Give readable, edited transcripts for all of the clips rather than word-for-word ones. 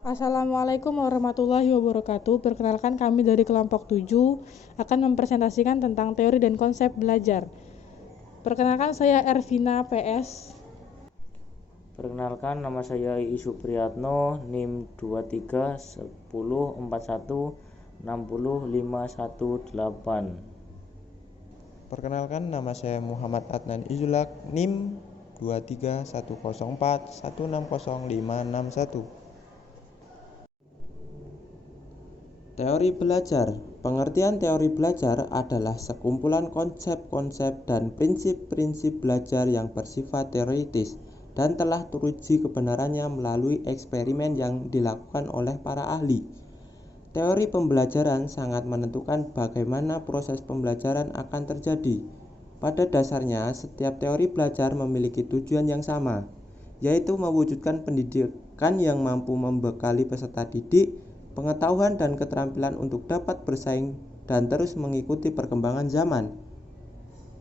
Assalamualaikum warahmatullahi wabarakatuh. Perkenalkan, kami dari kelompok 7 akan mempresentasikan tentang teori dan konsep belajar. Perkenalkan, saya Ervina PS. Perkenalkan, nama saya Ii Supriyatno, NIM 231041600518. Perkenalkan, nama saya Muhammad Adnan Izulak, NIM 231041600561. Teori belajar. Pengertian teori belajar adalah sekumpulan konsep-konsep dan prinsip-prinsip belajar yang bersifat teoritis dan telah teruji kebenarannya melalui eksperimen yang dilakukan oleh para ahli. Teori pembelajaran sangat menentukan bagaimana proses pembelajaran akan terjadi. Pada dasarnya, setiap teori belajar memiliki tujuan yang sama, yaitu mewujudkan pendidikan yang mampu membekali peserta didik pengetahuan dan keterampilan untuk dapat bersaing dan terus mengikuti perkembangan zaman.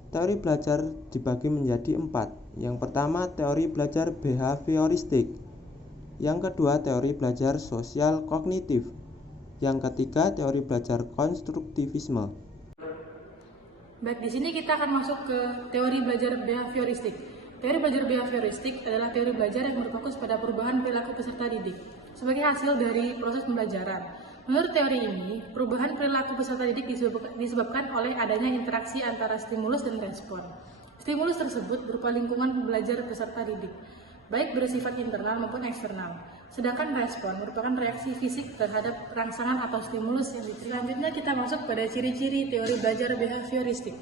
Teori belajar dibagi menjadi 4. Yang pertama, teori belajar behavioristik. Yang kedua, teori belajar sosial kognitif. Yang ketiga, teori belajar konstruktivisme. Baik, di sini kita akan masuk ke teori belajar behavioristik. Teori belajar behavioristik adalah teori belajar yang berfokus pada perubahan perilaku peserta didik sebagai hasil dari proses pembelajaran. Menurut teori ini, perubahan perilaku peserta didik disebabkan oleh adanya interaksi antara stimulus dan respon. Stimulus tersebut berupa lingkungan pembelajar peserta didik, baik bersifat internal maupun eksternal. Sedangkan respon merupakan reaksi fisik terhadap rangsangan atau stimulus yang diberikan. Selanjutnya kita masuk pada ciri-ciri teori belajar behavioristik.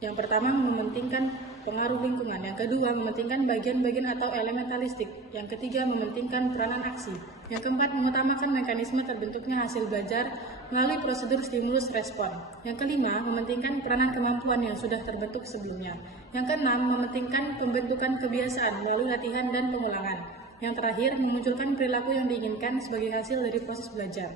Yang pertama, mementingkan pengaruh lingkungan. Yang kedua, mementingkan bagian-bagian atau elementalistik. Yang ketiga, mementingkan peranan aksi. Yang keempat, mengutamakan mekanisme terbentuknya hasil belajar melalui prosedur stimulus respon. Yang kelima, mementingkan peranan kemampuan yang sudah terbentuk sebelumnya. Yang keenam, mementingkan pembentukan kebiasaan melalui latihan dan pengulangan. Yang terakhir, memunculkan perilaku yang diinginkan sebagai hasil dari proses belajar.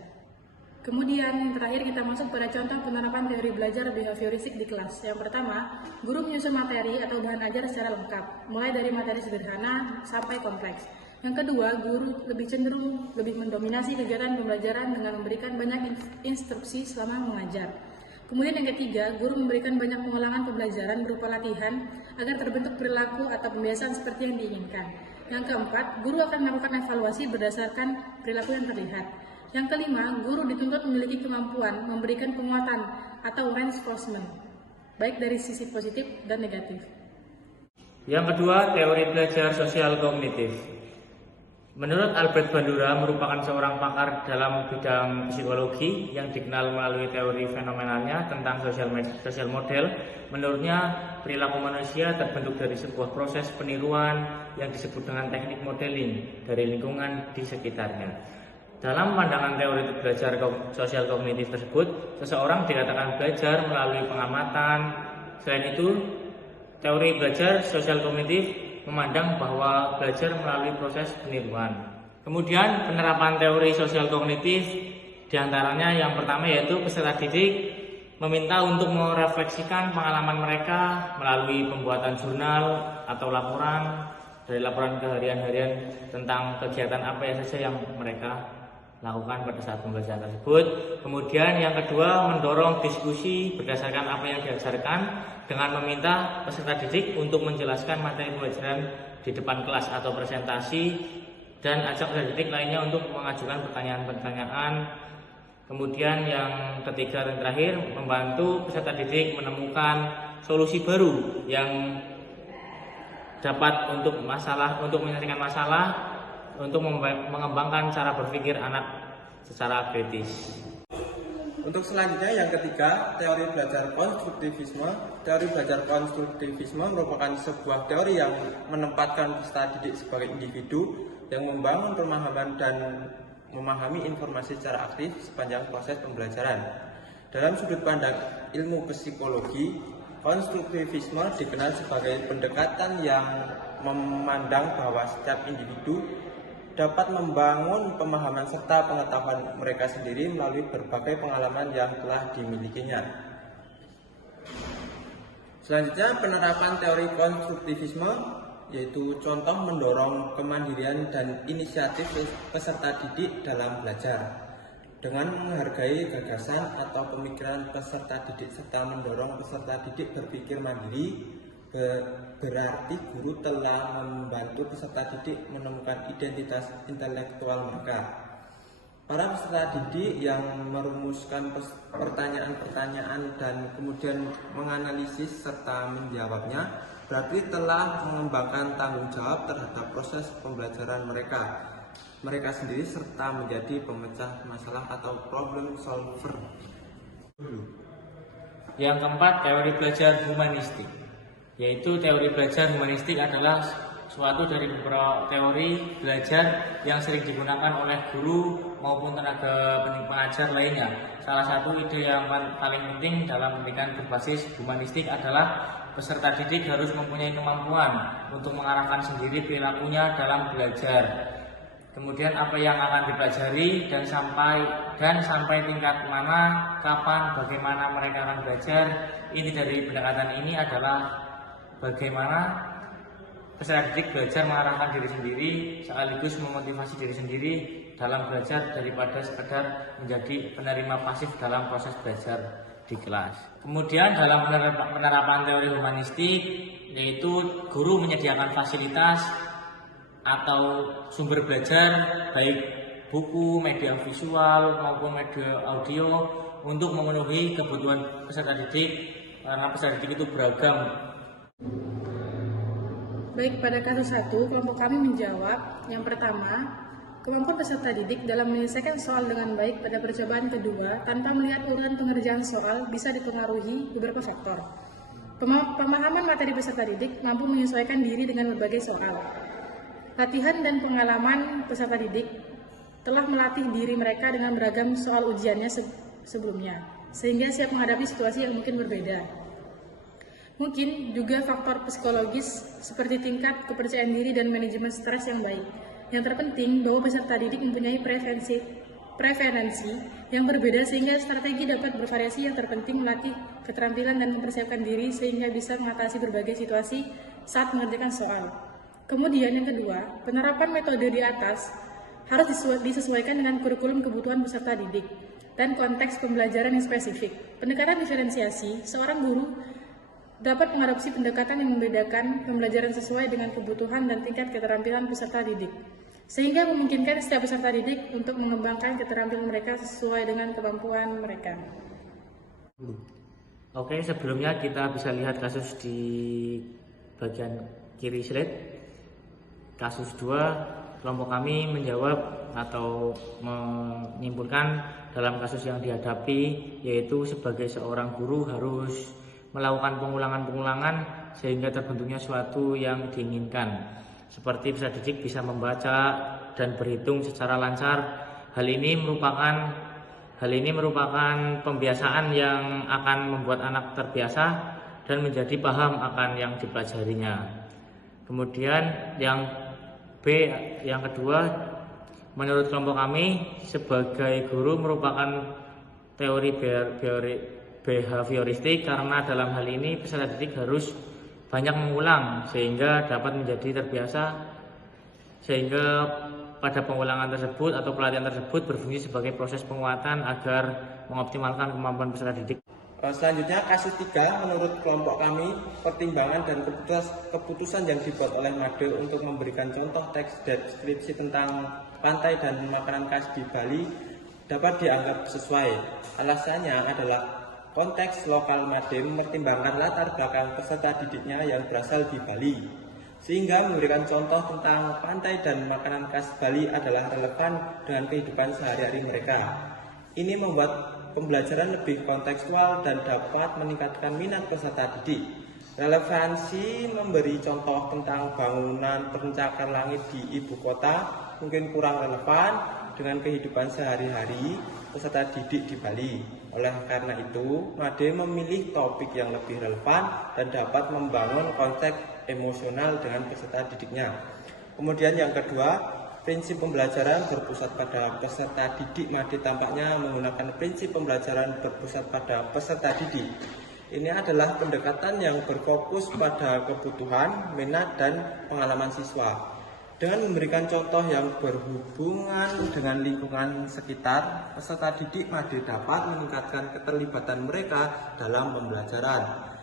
Kemudian yang terakhir kita masuk pada contoh penerapan teori belajar behavioristik di kelas. Yang pertama, guru menyusun materi atau bahan ajar secara lengkap, mulai dari materi sederhana sampai kompleks. Yang kedua, guru lebih mendominasi kegiatan pembelajaran dengan memberikan banyak instruksi selama mengajar. Kemudian yang ketiga, guru memberikan banyak pengulangan pembelajaran berupa latihan agar terbentuk perilaku atau pembiasaan seperti yang diinginkan. Yang keempat, guru akan melakukan evaluasi berdasarkan perilaku yang terlihat. Yang kelima, guru dituntut memiliki kemampuan memberikan penguatan atau reinforcement, baik dari sisi positif dan negatif. Yang kedua, teori belajar sosial kognitif. Menurut Albert Bandura, merupakan seorang pakar dalam bidang psikologi yang dikenal melalui teori fenomenalnya tentang sosial model. Menurutnya, perilaku manusia terbentuk dari sebuah proses peniruan yang disebut dengan teknik modeling dari lingkungan di sekitarnya. Dalam pandangan teori belajar sosial kognitif tersebut, seseorang dikatakan belajar melalui pengamatan. Selain itu, teori belajar sosial kognitif memandang bahwa belajar melalui proses peniruan. Kemudian penerapan teori sosial kognitif diantaranya yang pertama yaitu peserta didik meminta untuk merefleksikan pengalaman mereka melalui pembuatan jurnal atau laporan dari laporan keharian-harian tentang kegiatan apa saja yang mereka lakukan pada saat pembelajaran tersebut. Kemudian yang kedua, mendorong diskusi berdasarkan apa yang diajarkan dengan meminta peserta didik untuk menjelaskan materi pembelajaran di depan kelas atau presentasi dan ajak peserta didik lainnya untuk mengajukan pertanyaan-pertanyaan. Kemudian yang ketiga dan terakhir, membantu peserta didik menemukan solusi baru yang dapat untuk menyelesaikan masalah, untuk mengembangkan cara berpikir anak secara kritis. Untuk selanjutnya yang ketiga, teori belajar konstruktivisme. Teori belajar konstruktivisme merupakan sebuah teori yang menempatkan peserta didik sebagai individu yang membangun pemahaman dan memahami informasi secara aktif sepanjang proses pembelajaran. Dalam sudut pandang ilmu psikologi, konstruktivisme dikenal sebagai pendekatan yang memandang bahwa setiap individu dapat membangun pemahaman serta pengetahuan mereka sendiri melalui berbagai pengalaman yang telah dimilikinya. Selanjutnya, penerapan teori konstruktivisme yaitu contoh mendorong kemandirian dan inisiatif peserta didik dalam belajar. Dengan menghargai gagasan atau pemikiran peserta didik serta mendorong peserta didik berpikir mandiri, berarti guru telah membantu peserta didik menemukan identitas intelektual mereka. Para peserta didik yang merumuskan pertanyaan-pertanyaan dan kemudian menganalisis serta menjawabnya berarti telah mengembangkan tanggung jawab terhadap proses pembelajaran mereka sendiri serta menjadi pemecah masalah atau problem solver. Yang keempat, teori belajar humanistik, yaitu teori belajar humanistik adalah suatu dari beberapa teori belajar yang sering digunakan oleh guru maupun tenaga pengajar lainnya. Salah satu ide yang paling penting dalam pendidikan berbasis humanistik adalah peserta didik harus mempunyai kemampuan untuk mengarahkan sendiri perilakunya dalam belajar. Kemudian apa yang akan dipelajari dan sampai tingkat mana, kapan, bagaimana mereka akan belajar. Inti dari pendekatan ini adalah bagaimana peserta didik belajar mengarahkan diri sendiri sekaligus memotivasi diri sendiri dalam belajar daripada sekedar menjadi penerima pasif dalam proses belajar di kelas. Kemudian dalam penerapan teori humanistik, yaitu guru menyediakan fasilitas atau sumber belajar baik buku, media visual maupun media audio untuk memenuhi kebutuhan peserta didik, karena peserta didik itu beragam. Baik, pada kasus 1, kelompok kami menjawab yang pertama, kemampuan peserta didik dalam menyelesaikan soal dengan baik pada percobaan kedua tanpa melihat urutan pengerjaan soal bisa dipengaruhi beberapa faktor. Pemahaman materi peserta didik mampu menyesuaikan diri dengan berbagai soal. Latihan dan pengalaman peserta didik telah melatih diri mereka dengan beragam soal ujiannya sebelumnya, sehingga siap menghadapi situasi yang mungkin berbeda. Mungkin juga faktor psikologis seperti tingkat kepercayaan diri dan manajemen stres yang baik. Yang terpenting bahwa peserta didik mempunyai preferensi yang berbeda sehingga strategi dapat bervariasi. Yang terpenting melatih keterampilan dan mempersiapkan diri sehingga bisa mengatasi berbagai situasi saat mengerjakan soal. Kemudian yang kedua, penerapan metode di atas harus disesuaikan dengan kurikulum kebutuhan peserta didik dan konteks pembelajaran yang spesifik. Pendekatan diferensiasi, seorang guru dapat mengadopsi pendekatan yang membedakan pembelajaran sesuai dengan kebutuhan dan tingkat keterampilan peserta didik, sehingga memungkinkan setiap peserta didik untuk mengembangkan keterampilan mereka sesuai dengan kemampuan mereka. Oke, sebelumnya kita bisa lihat kasus di bagian kiri slide. Kasus 2, kelompok kami menjawab atau menyimpulkan dalam kasus yang dihadapi, yaitu sebagai seorang guru harus melakukan pengulangan-pengulangan sehingga terbentuknya suatu yang diinginkan. Seperti peserta didik bisa membaca dan berhitung secara lancar. Hal ini merupakan pembiasaan yang akan membuat anak terbiasa dan menjadi paham akan yang dipelajarinya. Kemudian yang kedua, menurut kelompok kami sebagai guru merupakan teori behavioristik, karena dalam hal ini peserta didik harus banyak mengulang sehingga dapat menjadi terbiasa, sehingga pada pengulangan tersebut atau pelatihan tersebut berfungsi sebagai proses penguatan agar mengoptimalkan kemampuan peserta didik. Selanjutnya kasus 3, menurut kelompok kami pertimbangan dan keputusan yang dibuat oleh Made untuk memberikan contoh teks deskripsi tentang pantai dan makanan khas di Bali dapat dianggap sesuai. Alasannya adalah konteks lokal Made mempertimbangkan latar belakang peserta didiknya yang berasal di Bali, sehingga memberikan contoh tentang pantai dan makanan khas Bali adalah relevan dengan kehidupan sehari-hari mereka. Ini membuat pembelajaran lebih kontekstual dan dapat meningkatkan minat peserta didik. Relevansi memberi contoh tentang bangunan pencakar langit di ibu kota mungkin kurang relevan dengan kehidupan sehari-hari peserta didik di Bali. Oleh karena itu, Made memilih topik yang lebih relevan dan dapat membangun konsep emosional dengan peserta didiknya. Kemudian yang kedua, prinsip pembelajaran berpusat pada peserta didik. Made tampaknya menggunakan prinsip pembelajaran berpusat pada peserta didik. Ini adalah pendekatan yang berfokus pada kebutuhan, minat, dan pengalaman siswa. Dengan memberikan contoh yang berhubungan dengan lingkungan sekitar, peserta didik MADE dapat meningkatkan keterlibatan mereka dalam pembelajaran.